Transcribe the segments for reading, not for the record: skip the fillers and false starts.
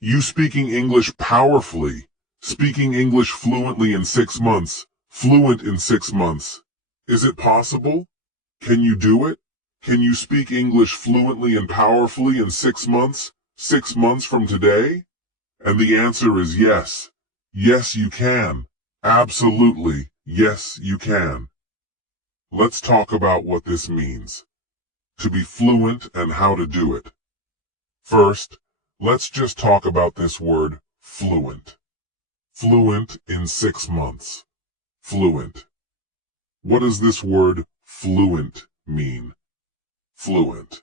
You speaking English powerfully, speaking English fluently in 6 months, fluent in 6 months. Is it possible? Can you do it? Can you speak English fluently and powerfully in 6 months, 6 months from today? And the answer is yes. Yes, you can. Absolutely, yes, you can. Let's talk about what this means. To be fluent and how to do it. First, let's just talk about this word, fluent. Fluent in 6 months. Fluent. What does this word, fluent, mean? Fluent.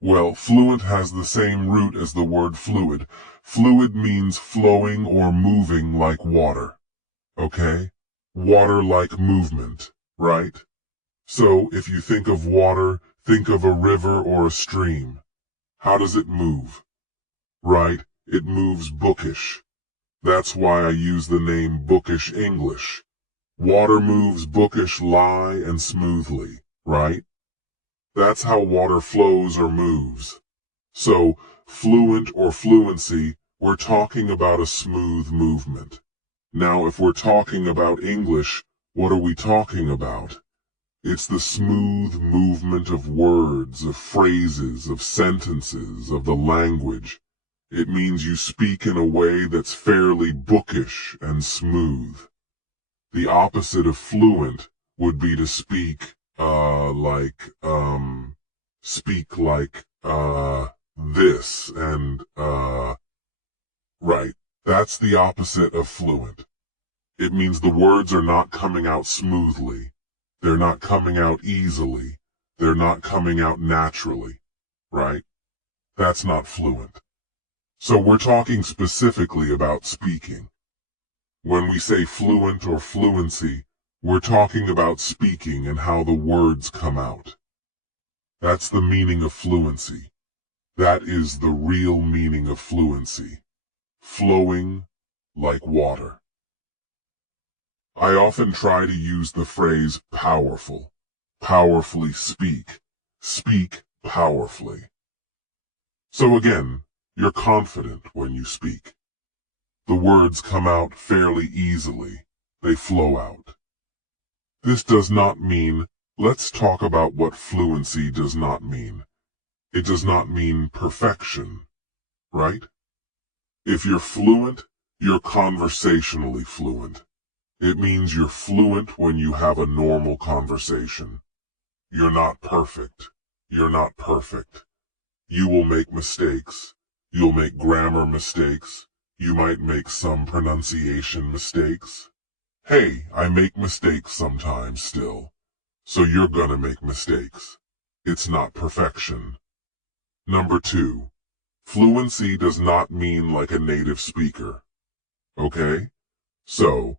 Well, fluent has the same root as the word fluid. Fluid means flowing or moving like water. Okay? Water-like movement, right? So, if you think of water, think of a river or a stream. How does it move? Right? It moves bookish. That's why I use the name bookish English. Water moves bookish lie and smoothly, right? That's how water flows or moves. So, fluent or fluency, we're talking about a smooth movement. Now, if we're talking about English, what are we talking about? It's the smooth movement of words, of phrases, of sentences, of the language. It means you speak in a way that's fairly bookish and smooth. The opposite of fluent would be to speak, speak like, this and, right. That's the opposite of fluent. It means the words are not coming out smoothly. They're not coming out easily. They're not coming out naturally, right? That's not fluent. So we're talking specifically about speaking. When we say fluent or fluency, we're talking about speaking and how the words come out. That's the meaning of fluency. That is the real meaning of fluency. Flowing like water. I often try to use the phrase powerful. Powerfully speak. Speak powerfully. So again, you're confident when you speak. The words come out fairly easily. They flow out. This does not mean, let's talk about what fluency does not mean. It does not mean perfection, right? If you're fluent, you're conversationally fluent. It means you're fluent when you have a normal conversation. You're not perfect. You're not perfect. You will make mistakes. You'll make grammar mistakes. You might make some pronunciation mistakes. Hey, I make mistakes sometimes still. So you're gonna make mistakes. It's not perfection. Number 2. Fluency does not mean like a native speaker. Okay? So,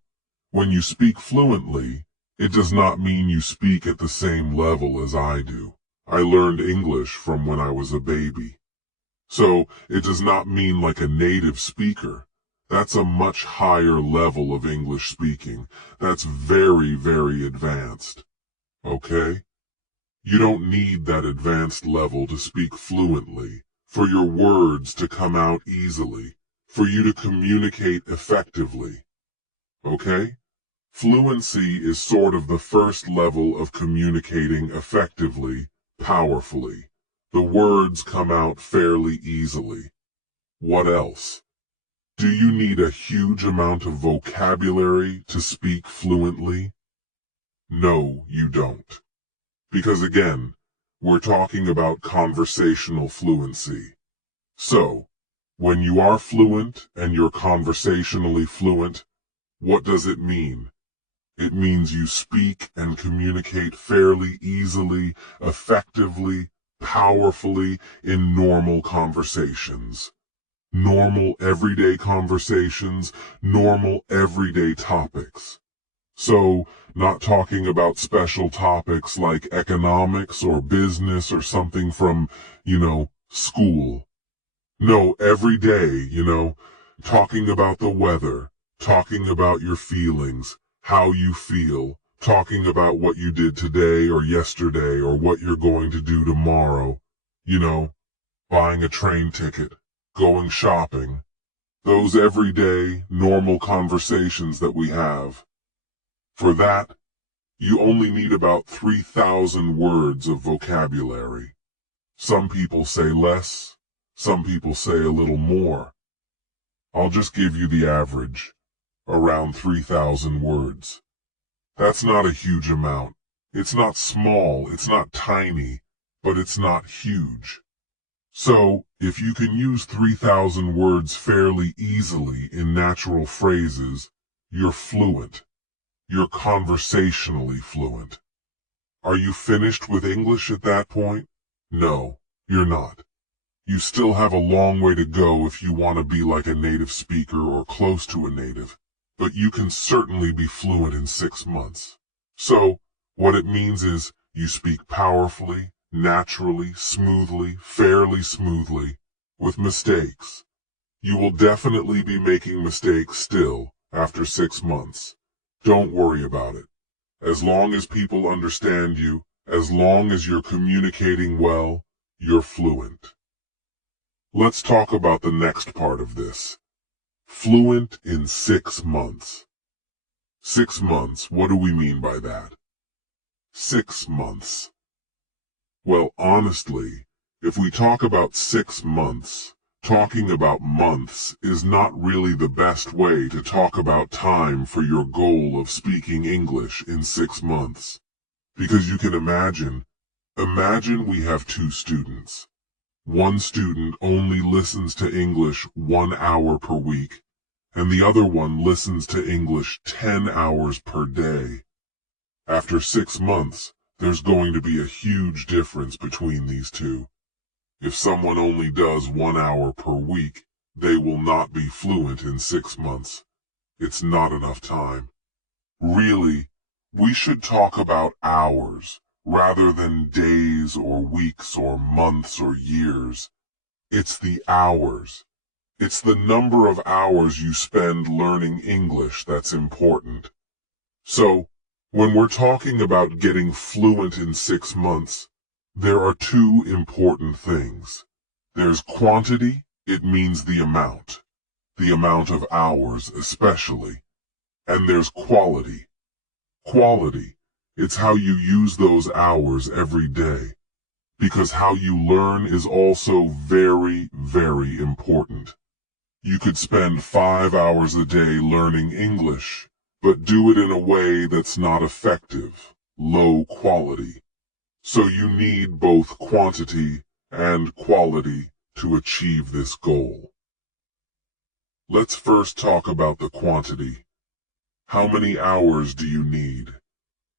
when you speak fluently, it does not mean you speak at the same level as I do. I learned English from when I was a baby. So, it does not mean like a native speaker. That's a much higher level of English speaking. That's very, very advanced. Okay? You don't need that advanced level to speak fluently, for your words to come out easily, for you to communicate effectively. Okay? Fluency is sort of the first level of communicating effectively, powerfully. The words come out fairly easily. What else? Do you need a huge amount of vocabulary to speak fluently? No, you don't. Because again, we're talking about conversational fluency. So, when you are fluent and you're conversationally fluent, what does it mean? It means you speak and communicate fairly easily, effectively, powerfully in normal conversations. Normal everyday conversations, normal everyday topics. So, not talking about special topics like economics or business or something from, school. No, every day, talking about the weather, talking about your feelings, how you feel, talking about what you did today or yesterday or what you're going to do tomorrow, buying a train ticket, going shopping, Those everyday, normal conversations that we have. For that, you only need about 3,000 words of vocabulary. Some people say less, some people say a little more. I'll just give you the average, around 3,000 words. That's not a huge amount. It's not small, it's not tiny, but it's not huge. So, if you can use 3,000 words fairly easily in natural phrases, you're fluent. You're conversationally fluent. Are you finished with English at that point? No, you're not. You still have a long way to go if you want to be like a native speaker or close to a native, but you can certainly be fluent in 6 months. So, what it means is you speak powerfully, naturally, smoothly, fairly smoothly, with mistakes. You will definitely be making mistakes still after 6 months. Don't worry about it. As long as people understand you, as long as you're communicating well, you're fluent. Let's talk about the next part of this. Fluent in 6 months. 6 months, what do we mean by that? 6 months. Well, honestly, if we talk about 6 months, talking about months is not really the best way to talk about time for your goal of speaking English in 6 months. Because you can imagine we have 2 students. One student only listens to English 1 hour per week, and the other one listens to English 10 hours per day. After 6 months, there's going to be a huge difference between these two. If someone only does 1 hour per week, they will not be fluent in 6 months. It's not enough time. Really, we should talk about hours rather than days or weeks or months or years. It's the hours. It's the number of hours you spend learning English that's important. So, when we're talking about getting fluent in 6 months, there are 2 important things. There's quantity, it means the amount of hours especially. And there's quality. Quality, it's how you use those hours every day. Because how you learn is also very, very important. You could spend 5 hours a day learning English, but do it in a way that's not effective, low quality. So you need both quantity and quality to achieve this goal. Let's first talk about the quantity. How many hours do you need?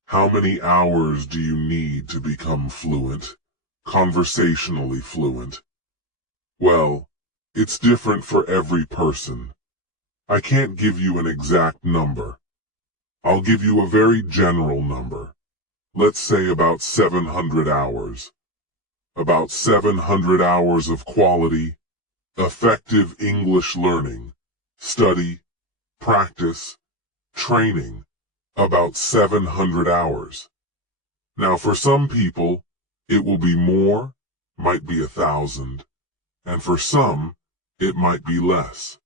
How many hours do you need to become fluent, conversationally fluent? Well, it's different for every person. I can't give you an exact number. I'll give you a very general number. Let's say about 700 hours. About 700 hours of quality, effective English learning, study, practice, training. About 700 hours. Now for some people, it will be more, might be 1,000, and for some, it might be less.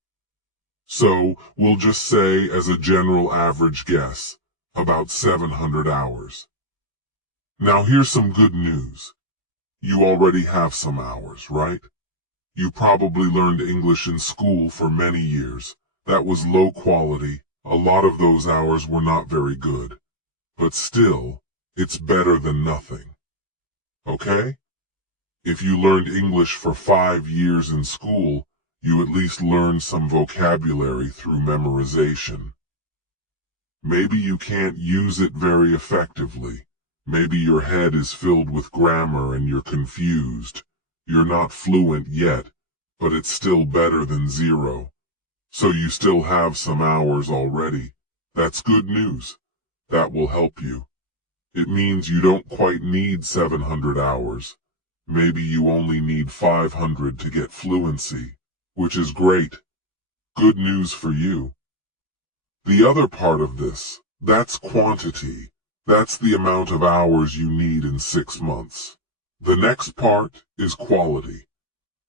So we'll just say as a general average guess, about 700 hours. Now here's some good news. You already have some hours, right? You probably learned English in school for many years. That was low quality. A lot of those hours were not very good. But still, it's better than nothing. Okay? If you learned English for 5 years in school, you at least learned some vocabulary through memorization. Maybe you can't use it very effectively. Maybe your head is filled with grammar and you're confused. You're not fluent yet, but it's still better than 0. So you still have some hours already. That's good news. That will help you. It means you don't quite need 700 hours. Maybe you only need 500 to get fluency, which is great. Good news for you. The other part of this, that's quantity. That's the amount of hours you need in 6 months. The next part is quality.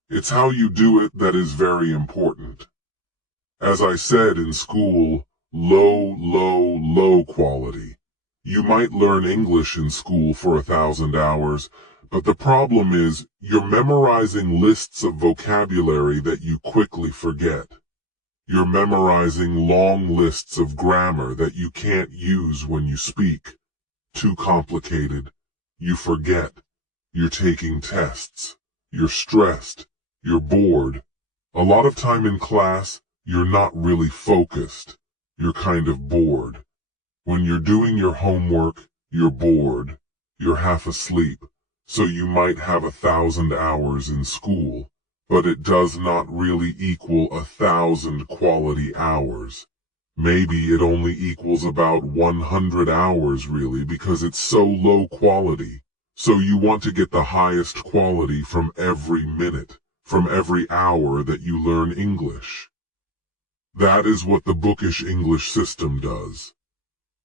It's how you do it that is very important. As I said in school, low quality. You might learn English in school for 1,000 hours, but the problem is you're memorizing lists of vocabulary that you quickly forget. You're memorizing long lists of grammar that you can't use when you speak. Too complicated. You forget. You're taking tests. You're stressed. You're bored. A lot of time in class, you're not really focused. You're kind of bored. When you're doing your homework, you're bored. You're half asleep. So you might have 1,000 hours in school, but it does not really equal 1,000 quality hours. Maybe it only equals about 100 hours really because it's so low quality. So you want to get the highest quality from every minute, from every hour that you learn English. That is what the bookish English system does.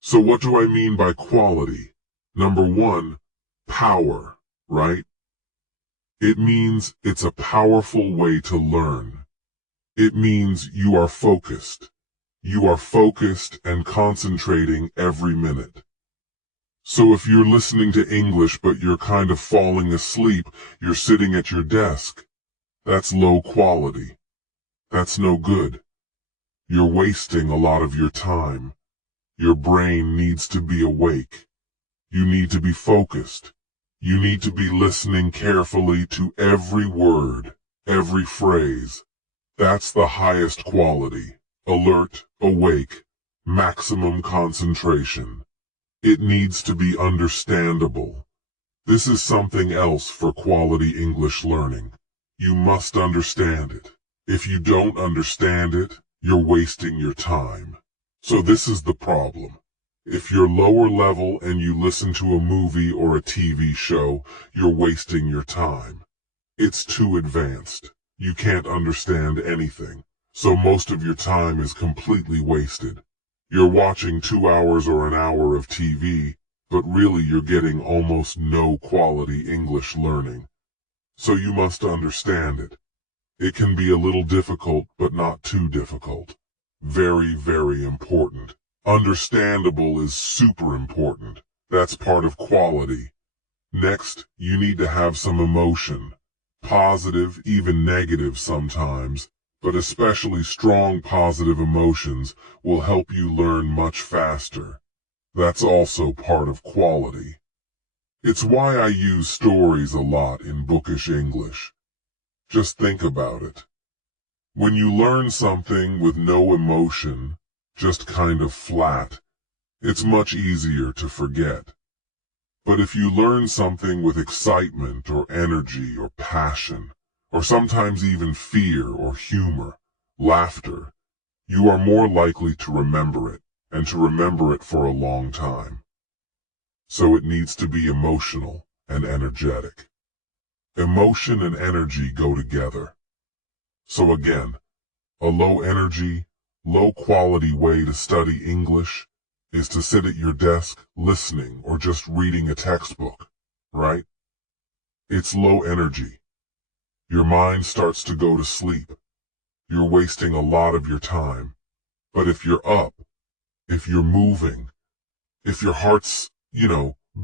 So what do I mean by quality? Number one, power, right? It means it's a powerful way to learn. It means you are focused. You are focused and concentrating every minute. So if you're listening to English but you're kind of falling asleep, you're sitting at your desk, that's low quality. That's no good. You're wasting a lot of your time. Your brain needs to be awake. You need to be focused. You need to be listening carefully to every word, every phrase. That's the highest quality. Alert, awake, maximum concentration. It needs to be understandable. This is something else for quality English learning. You must understand it. If you don't understand it, you're wasting your time. So this is the problem. If you're lower level and you listen to a movie or a TV show, you're wasting your time. It's too advanced. You can't understand anything. So most of your time is completely wasted. You're watching 2 hours or an hour of TV, but really you're getting almost no quality English learning. So you must understand it. It can be a little difficult, but not too difficult. Very important. Understandable is super important. That's part of quality. Next, you need to have some emotion. Positive, even negative sometimes, but especially strong positive emotions will help you learn much faster. That's also part of quality. It's why I use stories a lot in bookish English. Just think about it. When you learn something with no emotion, just kind of flat, it's much easier to forget. But if you learn something with excitement or energy or passion, or sometimes even fear or humor, laughter, you are more likely to remember it, and to remember it for a long time. So it needs to be emotional and energetic. Emotion and energy go together. So again, a low energy, low quality way to study English is to sit at your desk listening or just reading a textbook, right? It's low energy. Your mind starts to go to sleep. You're wasting a lot of your time. But if you're up, if you're moving, if your heart's,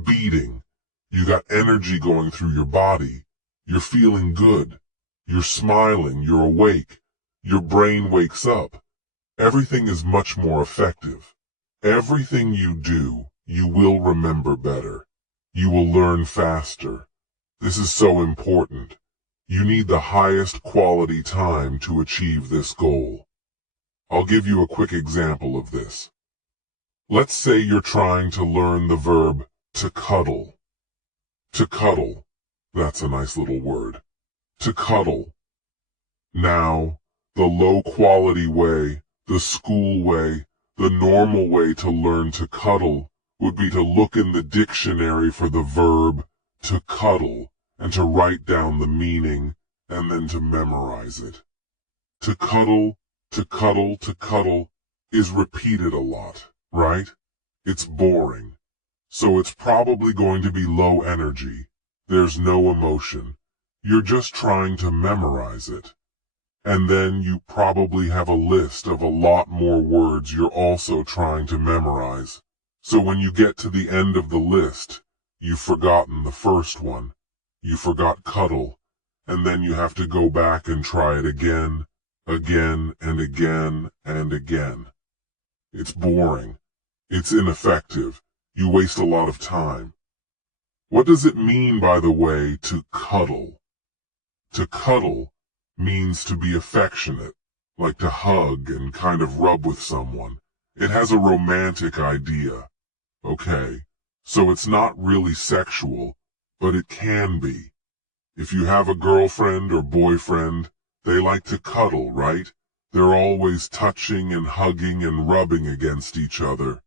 beating, you got energy going through your body, you're feeling good, you're smiling, you're awake, your brain wakes up, everything is much more effective. Everything you do, you will remember better. You will learn faster. This is so important. You need the highest quality time to achieve this goal. I'll give you a quick example of this. Let's say you're trying to learn the verb to cuddle. To cuddle. That's a nice little word. To cuddle. Now, the low quality way, the school way, the normal way to learn to cuddle would be to look in the dictionary for the verb to cuddle and to write down the meaning and then to memorize it. To cuddle, to cuddle, to cuddle is repeated a lot, right? It's boring. So it's probably going to be low energy. There's no emotion. You're just trying to memorize it. And then you probably have a list of a lot more words you're also trying to memorize. So when you get to the end of the list, you've forgotten the first one. You forgot cuddle, and then you have to go back and try it again, again and again and again. It's boring. It's ineffective. You waste a lot of time. What does it mean, by the way, to cuddle? To cuddle means to be affectionate, like to hug and kind of rub with someone. It has a romantic idea. Okay, so it's not really sexual, but it can be. If you have a girlfriend or boyfriend, they like to cuddle, right? They're always touching and hugging and rubbing against each other.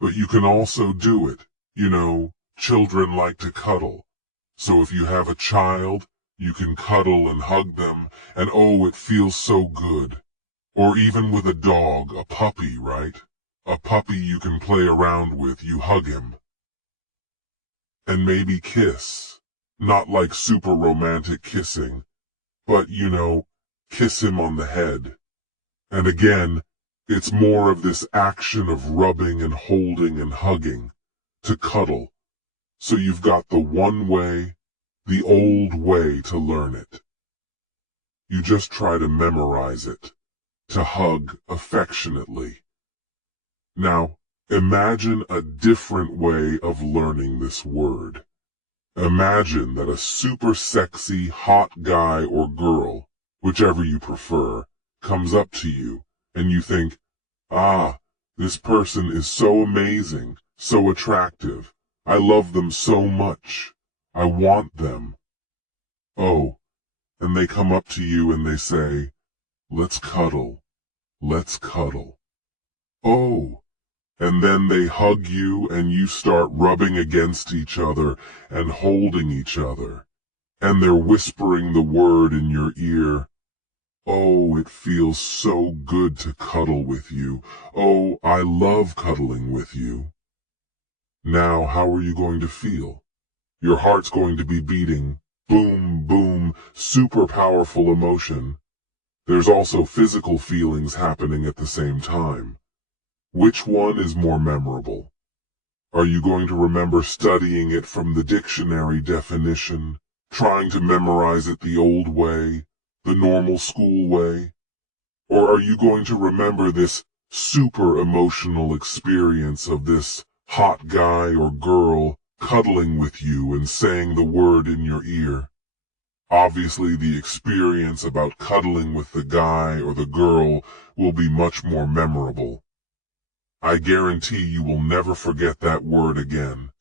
But you can also do it. You know, children like to cuddle. So if you have a child, you can cuddle and hug them, and oh, it feels so good. Or even with a dog, a puppy, right? A puppy you can play around with, you hug him. And maybe kiss. Not like super romantic kissing, but, you know, kiss him on the head. And again, it's more of this action of rubbing and holding and hugging, to cuddle. So you've got the one way, the old way to learn it. You just try to memorize it, to hug affectionately. Now, imagine a different way of learning this word. Imagine that a super sexy, hot guy or girl, whichever you prefer, comes up to you, and you think, ah, this person is so amazing, so attractive. I love them so much. I want them. Oh, and they come up to you and they say, let's cuddle, let's cuddle. Oh, and then they hug you and you start rubbing against each other and holding each other. And they're whispering the word in your ear. Oh, it feels so good to cuddle with you. Oh, I love cuddling with you. Now, how are you going to feel? Your heart's going to be beating. Boom, boom, super powerful emotion. There's also physical feelings happening at the same time. Which one is more memorable? Are you going to remember studying it from the dictionary definition, trying to memorize it the old way, the normal school way? Or are you going to remember this super emotional experience of this hot guy or girl cuddling with you and saying the word in your ear? Obviously, the experience about cuddling with the guy or the girl will be much more memorable. I guarantee you will never forget that word again.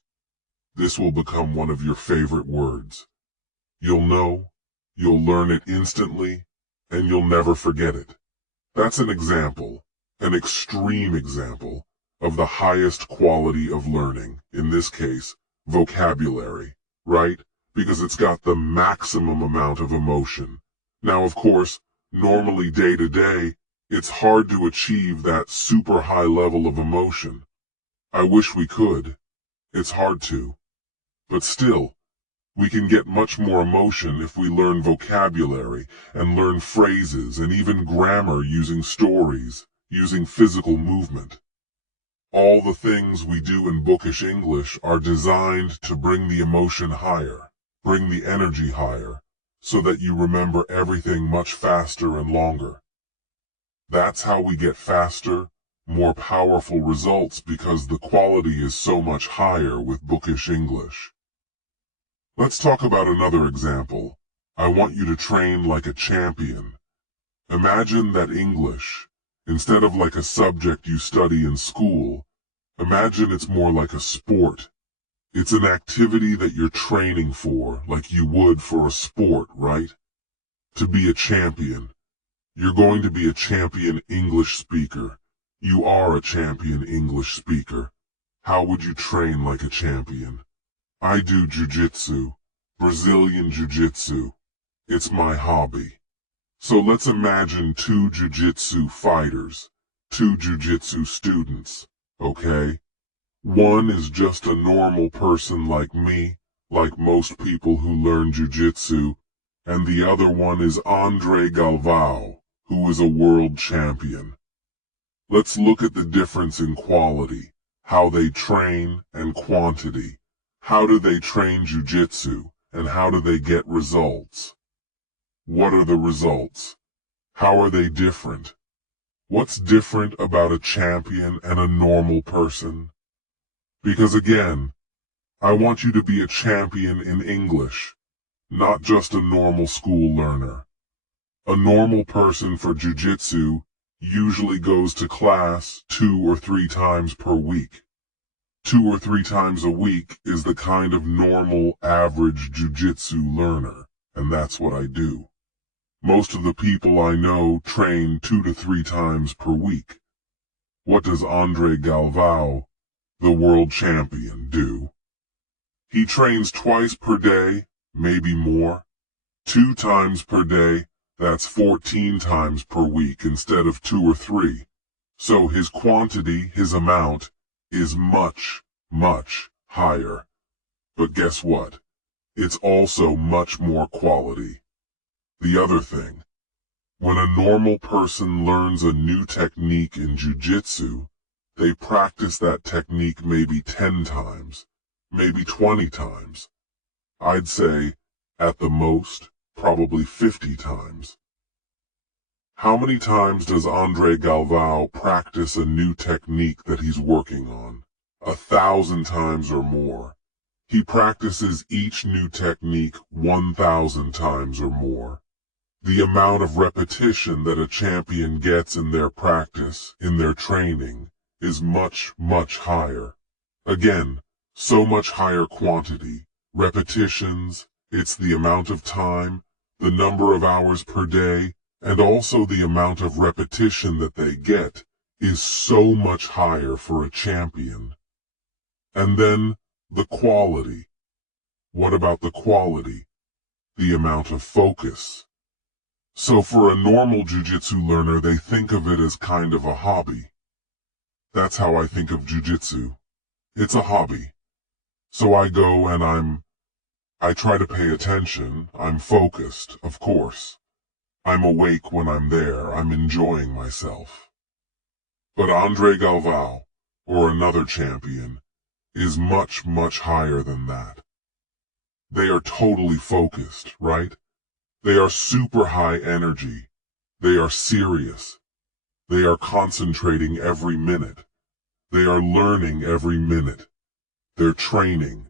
This will become one of your favorite words. You'll know, you'll learn it instantly, and you'll never forget it. That's an example, an extreme example, of the highest quality of learning, in this case, vocabulary, right? Because it's got the maximum amount of emotion. Now, of course, normally day to day, it's hard to achieve that super high level of emotion. I wish we could. It's hard to. But still, we can get much more emotion if we learn vocabulary and learn phrases and even grammar using stories, using physical movement. All the things we do in bookish English are designed to bring the emotion higher, bring the energy higher, so that you remember everything much faster and longer. That's how we get faster, more powerful results because the quality is so much higher with bookish English. Let's talk about another example. I want you to train like a champion. Imagine that English, instead of like a subject you study in school, imagine it's more like a sport. It's an activity that you're training for, like you would for a sport, right? To be a champion. You're going to be a champion English speaker. You are a champion English speaker. How would you train like a champion? I do jiu-jitsu, Brazilian jiu-jitsu. It's my hobby. So let's imagine two jiu-jitsu fighters, two jiu-jitsu students, okay? One is just a normal person like me, like most people who learn jiu-jitsu, and the other one is Andre Galvao, who is a world champion. Let's look at the difference in quality, how they train, and quantity. How do they train jiu-jitsu, and how do they get results? What are the results? How are they different? What's different about a champion and a normal person? Because again, I want you to be a champion in English, not just a normal school learner. A normal person for jiu-jitsu usually goes to class 2 or 3 times per week. 2 or 3 times a week is the kind of normal, average jiu-jitsu learner, and that's what I do. Most of the people I know train 2 to 3 times per week. What does Andre Galvao, the world champion, do? He trains twice per day, maybe more. 2 times per day, that's 14 times per week instead of 2 or 3. So his quantity, his amount, is much, much higher. But guess what? It's also much more quality. The other thing, when a normal person learns a new technique in jiu-jitsu, they practice that technique maybe 10 times, maybe 20 times. I'd say, at the most, probably 50 times. How many times does Andre Galvao practice a new technique that he's working on? 1,000 times or more. He practices each new technique 1,000 times or more. The amount of repetition that a champion gets in their practice, in their training, is much, much higher. Again, so much higher quantity, repetitions, it's the amount of time, the number of hours per day, and also the amount of repetition that they get is so much higher for a champion. And then, the quality. What about the quality? The amount of focus. So for a normal jiu-jitsu learner, they think of it as kind of a hobby. That's how I think of jiu-jitsu. It's a hobby. So I go and I try to pay attention. I'm focused, of course. I'm awake when I'm there. I'm enjoying myself. But Andre Galvao, or another champion, is much, much higher than that. They are totally focused, right? They are super high energy. They are serious. They are concentrating every minute. They are learning every minute. They're training.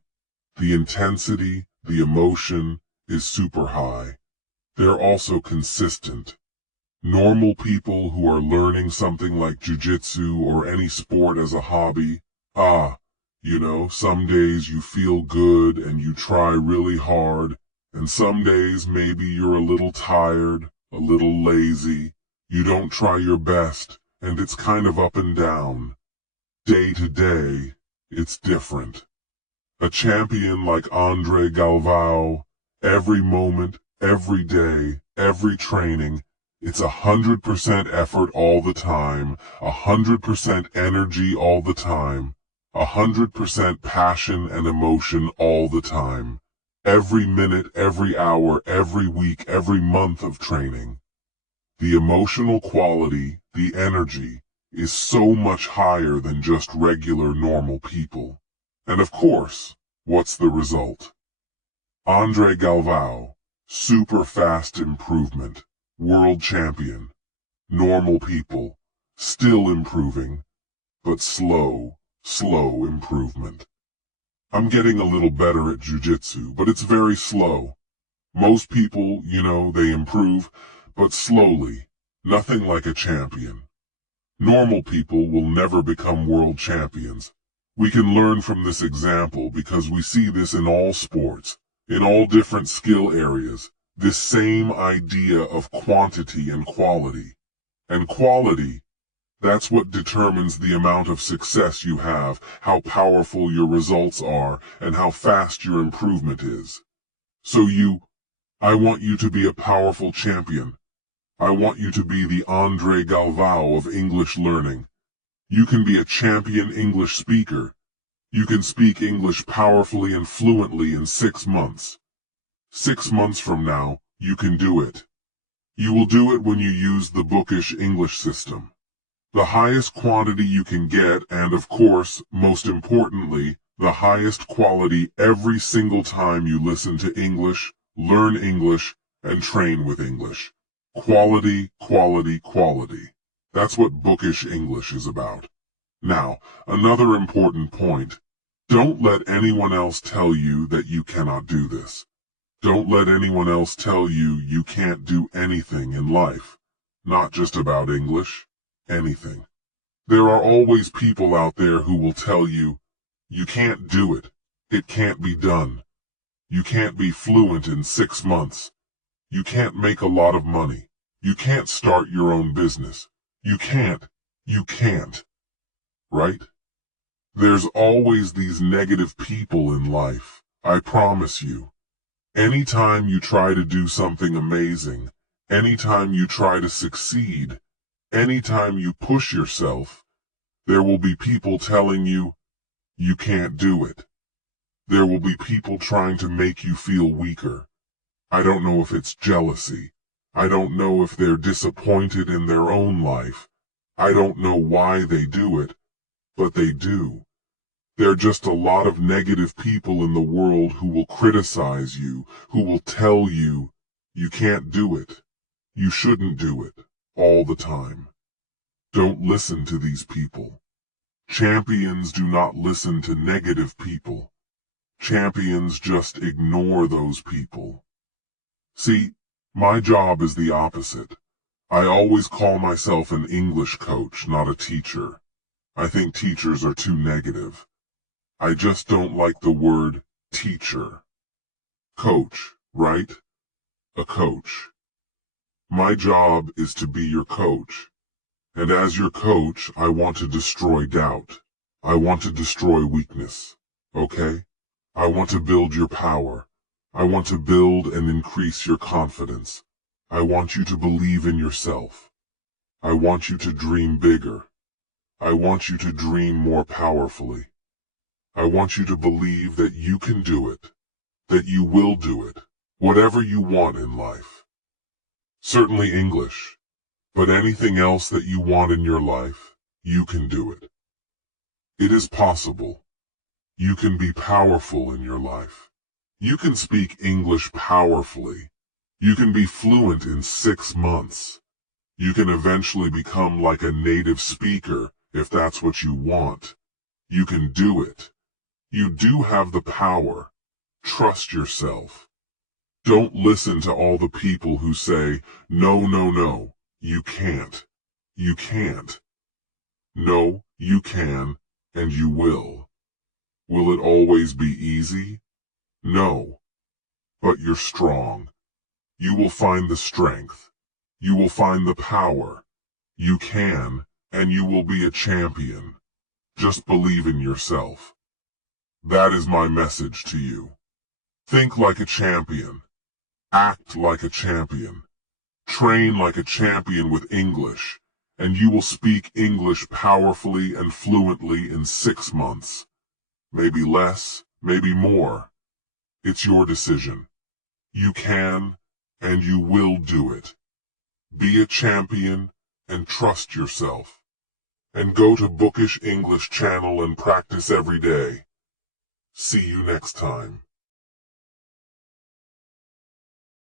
The intensity, the emotion is super high. They're also consistent. Normal people who are learning something like jiu-jitsu or any sport as a hobby, some days you feel good and you try really hard, and some days maybe you're a little tired, a little lazy, you don't try your best, and it's kind of up and down. Day to day, it's different. A champion like Andre Galvao, every moment, every day, every training, it's 100% effort all the time, 100% energy all the time, 100% passion and emotion all the time. Every minute, every hour, every week, every month of training. The emotional quality, the energy, is so much higher than just regular normal people. And of course, what's the result? Andre Galvao, super fast improvement, world champion. Normal people, still improving, but slow improvement. I'm getting a little better at jiu-jitsu, but it's very slow. Most people, they improve, but slowly, nothing like a champion. Normal people will never become world champions. We can learn from this example because we see this in all sports, in all different skill areas, this same idea of quantity and quality. And quality, that's what determines the amount of success you have, how powerful your results are, and how fast your improvement is. So I want you to be a powerful champion. I want you to be the Andre Galvao of English learning. You can be a champion English speaker. You can speak English powerfully and fluently in 6 months. 6 months from now, you can do it. You will do it when you use the bookish English system. The highest quantity you can get, and of course, most importantly, the highest quality every single time you listen to English, learn English, and train with English. Quality, quality, quality. That's what bookish English is about. Now, another important point. Don't let anyone else tell you that you cannot do this. Don't let anyone else tell you you can't do anything in life. Not just about English, anything. There are always people out there who will tell you, you can't do it. It can't be done. You can't be fluent in 6 months. You can't make a lot of money. You can't start your own business. You can't. Right? There's always these negative people in life, I promise you. Anytime you try to do something amazing, anytime you try to succeed, anytime you push yourself, there will be people telling you, you can't do it. There will be people trying to make you feel weaker. I don't know if it's jealousy. I don't know if they're disappointed in their own life. I don't know why they do it, but they do. There are just a lot of negative people in the world who will criticize you, who will tell you, you can't do it. You shouldn't do it, all the time. Don't listen to these people. Champions do not listen to negative people. Champions just ignore those people. See, my job is the opposite. I always call myself an English coach, not a teacher. I think teachers are too negative. I just don't like the word teacher. Coach, right? A coach. My job is to be your coach. And as your coach, I want to destroy doubt. I want to destroy weakness. Okay? I want to build your power. I want to build and increase your confidence. I want you to believe in yourself. I want you to dream bigger. I want you to dream more powerfully. I want you to believe that you can do it, that you will do it, whatever you want in life. Certainly English, but anything else that you want in your life, you can do it. It is possible. You can be powerful in your life. You can speak English powerfully. You can be fluent in 6 months. You can eventually become like a native speaker if that's what you want. You can do it. You do have the power. Trust yourself. Don't listen to all the people who say, no, no, no, you can't. You can't. No, you can, and you will. Will it always be easy? No. But you're strong. You will find the strength. You will find the power. You can, and you will be a champion. Just believe in yourself. That is my message to you. Think like a champion. Act like a champion. Train like a champion with English, and you will speak English powerfully and fluently in 6 months. Maybe less, maybe more. It's your decision. You can, and you will do it. Be a champion, and trust yourself. And go to Bookish English channel and practice every day. See you next time.